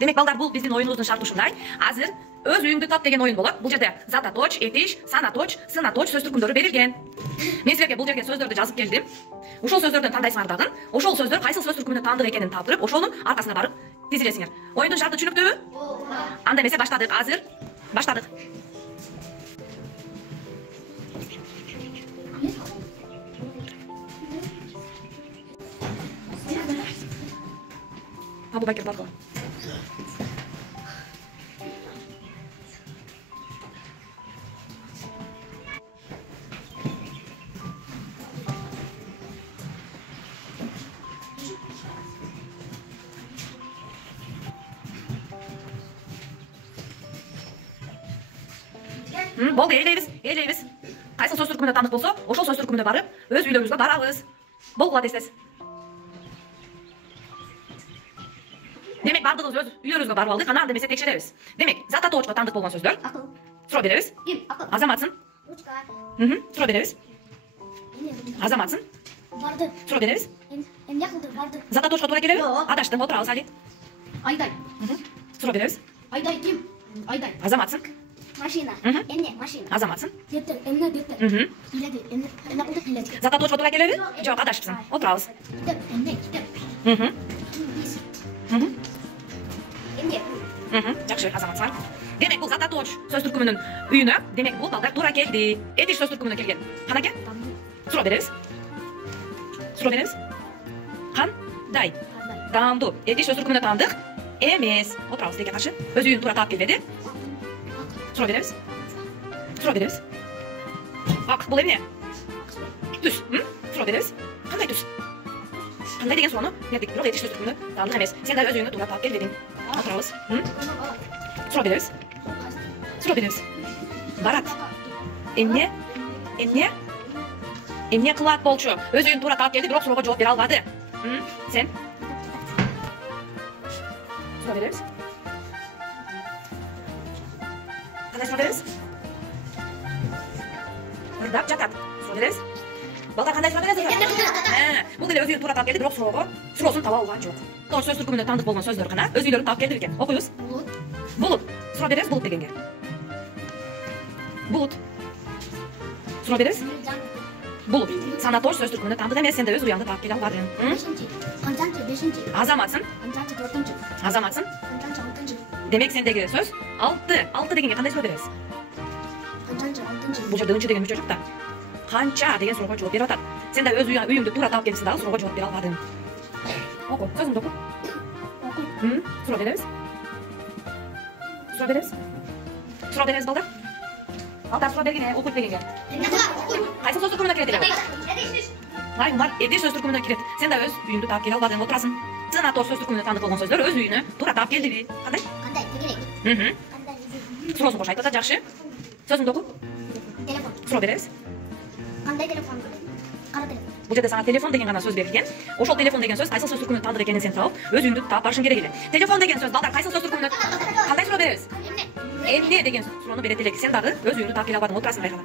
Demek balдар, bu bizdin oyunumuzun şartı ушундай. Азыр өз үйүңдү тап деген ойын болот. Бул жерде зататоч, этиш, санаточ, сынаточ сөз түркүмдөрү берилген. Мен силерге бул жерге сөздөрдү жазып келдим. Ошол сөздөрдөн тандайсыңар дагы. Ошол сөздөр кайсы сөз түркүмүнө таандык экенин таптырып, ошонун аркасына барып тизилесиңер. Оюндун шарты түшүнүктүүбү? Анда эмесе баштадык. Азыр баштадык. Абубакир бар го. Болду, эйлейбиз. Кайсы сөз түркүмүнө таандык болсо, ошол сөз түркүмүнө барып, өз үйлөрүбүзгө барабыз. Болгула десез. Демек бардыгыбыз өз үйлөрүбүзгө барып алдык, анан демесе текшеребиз. Демек, зататоочко таандык болгон сөздөр. Акыл. Суроо беребиз. Ким? Акыл. Азаматсың. Ручка. Суроо беребиз. Азаматсың. Барды. Суроо беребиз. Эмне акылды? Барды. Зататоочко туура келеби? Жок. Адаштым, отурабыз али. Айдай. Суроо беребиз. Айдай ким? Айдай. Азаматсың. Машина. Эмне? Машина. Азаматсың. Деттер. Эмне деттер? Биледи. Эмне акылды биледи? Зататоочко туура келеби? Жок, адашыпсың. Отурабыз. Китеп. Эмне? Китеп. Биз. Эмне? Жакшы, азаматсың. Демек бул зататоч сөз түркүмүнүн үйүнө, демек бул балдар туура келди. Этиш сөз түркүмүнө келген. Канаке? Суроо беребиз. Кандай? Таандуу. Этиш сөз түркүмүнө таандык эмес. Отурабыз тилекке каршы. Өз үйүн туура таап келбеди. Суроо беребиз. Ак, бул эмне? Түс. Суроо беребиз. Кандай түс? Кандай деген суроону бердик, бирок этиш сөз түркүмүнө таандык эмес. Сен да өз үйүңдү туура таап келбедиң. Отурабыз. Суроо беребиз. Барат. Эмне кылат болчу? Өз үйүн туура таап келди, бирок суроого жооп бере албады. Сен? Суроо беребиз. Кандай суроо беребиз? Ырдап жатат. Суроо беребиз. Балдар, кандай суроо бересиз? Бул деле өз үйүн туура таап келди, бирок суроосун таба алган жок. Тош сөз түркүмүнө таандык болгон сөздөр гана өз үйлөрүн таап келди экен. Окуйбуз. Булут. Суроо беребиз булут дегенге. Булут. Суроо беребиз. Булут. Санаточ сөз түркүмүнө таандык эмес, сен да өз уяңды таап келе албадың. Канчанчы? 5-чи. Азаматсың. Канчанчы? 4-чү. Азаматсың. Канчанчы? 6-чы. Демек сендеги сөз 6. 6 дегенге кандай суроо беребиз? Канчанчы? 6-чы. Бул жерде ынчы деген мүчө жок да. Канча деген суроого жооп берип атат. Сен да өз үйүңдү туура таап келипсиң дагы суроого жооп бере албадың. Оку, сөзүңдү оку. Суроо беребиз. Суроо беребиз балдар. Балдар, суроо бергине, окуйт дегенге. Кайсы сөз түркүмүнө кирет эле? Умар, этиш сөз түркүмүнө кирет. Сен да өз үйүңдү таап келе албадың, отурасың. Сынаточ сөз түркүмүнө таандык болгон сөздөр өз үйүнө туура таап келдиби? Кандай? Тегерек. Суроосун кош айтып атат, жакшы. Сөзүңдү оку. Телефон. Суроо беребиз. Кандай телефон? Кара телефон. Бул жерде сага телефон деген гана сөз берилген. Ошол телефон деген сөз кайсы сөз түркүмүнө таандык экенин сен таап, өз үйүңдү таап барышың керек эле. Телефон деген сөз балдар кайсы сөз түркүмүнө кандай суроо беребиз? Эмне деген суроону берет элек. Сен дагы өз үйүңдү таап келе албадың, отурасың кайгала.